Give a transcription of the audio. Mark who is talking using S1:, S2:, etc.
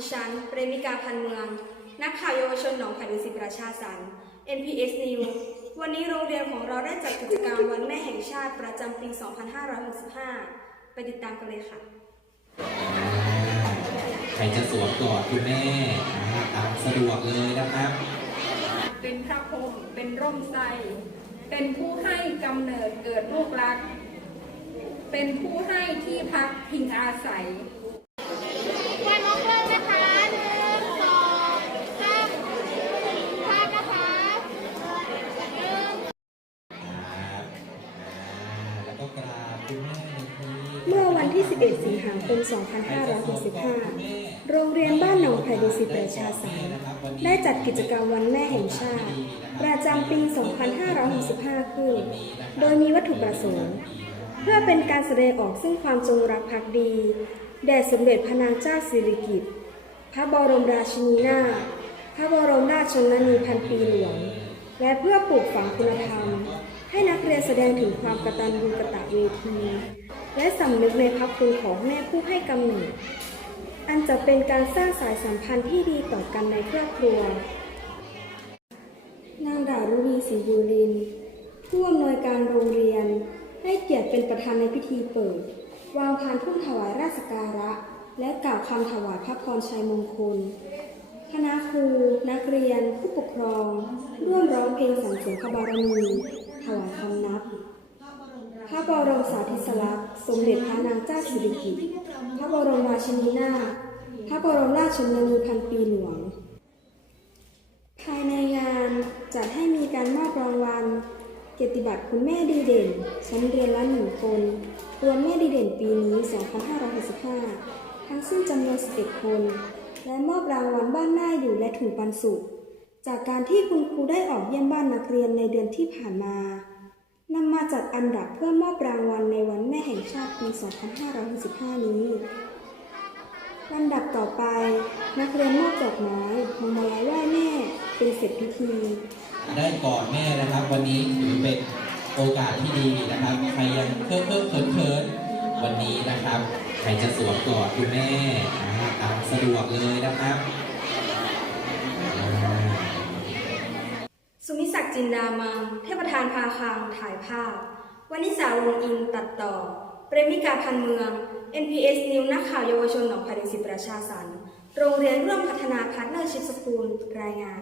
S1: วัสดีค่ะดิฉัน เปรมิกาพันเมือง นักข่าวเยาวชนหนองไผ่ดุสิตประชาสรรค์ NPS News วันนี้โรงเรียนของเราได้จัดกิจกรรมวันแม่แห่งชาติประจำปี 2565 ไปติดตามกันเลยค่ะ
S2: ใครจะสวมกอดคุณแม่นะครับตามสะดวกเลยนะครับ
S3: เป็นพระพรหมเป็นร่มไทรเป็นผู้ให้กำเนิดเกิดลูกรัก เป็นผู้ให้ที่พักพิงอาศัย
S4: เมื่อ
S2: วันที่
S1: 11 สิงหาคม 2565 โรงเรียนบ้านหนองไผ่ดุสิตประชาสรรได้จัดกิจกรรมวันแม่แห่งชาติ ประจำปี 2565 ขึ้น โดยมีวัตถุประสงค์ เพื่อเป็นการแสดงออกซึ่งความจงรักภักดี แด่สมเด็จพระนางเจ้าสิริกิติ์ พระบรมราชินีนาถ พระบรมราชชนนีพันปีหลวง และเพื่อปลูกฝังคุณธรรม ให้นักเรียนแสดงถึงความกตัญญูกตเวที และสำนึกในพระคุณของแม่ผู้ให้กำเนิด อันจะเป็นการสร้างสายสัมพันธ์ที่ดีต่อกันในครอบครัว นางดารุณีศรีบุริน ผู้อำนวยการโรงเรียน ให้เกียรติเป็นประธานในพิธีเปิด วางพานทุ่งถวายราชการะ และกล่าวคำถวายพระพรชัยมงคลคณะครู นักเรียน ผู้ปกครอง ร่วมร้องเพลงสรรเสริญพระบารมี ถวายคำนับ พระบรมสาธิสลักษณ์สมเด็จพระนางเจ้าสิริกิติ์พระบรมราชินีนาถพระบรมราชชนนีพันปีหลวง ภายในงานจัดให้มีการมอบรางวัลเกียรติบัตรคุณแม่ดีเด่น ชั้นเรียนละหนึ่งคนรวมแม่ดีเด่นปีนี้ 2565 ทั้งสิ้นจำนวน 11 คน และมอบรางวัลบ้านหน้าอยู่และถุงปันสุข จากการที่คุณครูได้ออกเยี่ยมบ้านนักเรียนในเดือนที่ผ่านมานำมาจัดอันดับเพื่อมอบรางวัลในวันแม่แห่งชาติปี 2565 นี้ลำดับต่อไป นักเรียนมอบดอกไม้พวงมาลัยไหว้แม่เป็นเสร็จพิธี
S2: ได้กอดแม่นะครับ วันนี้ถือเป็นโอกาสที่ดีนะครับ ใครยังเพิ่มเพิ่มเขินเขินวันนี้นะครับ ใครจะสวมกอดคุณแม่ตามสะดวกเลยนะครับ
S1: จินดามัง เทพประธานพาคัง ถ่ายภาพ วันนิสาวงศ์อินตัดต่อ เปรมิกาพันเมือง NPS นิวนักข่าวเยาวชนหนองพาริสิประชาสรรค์โรงเรียนร่วมพัฒนาพาร์ทเนอร์ชิพสกูล รายงาน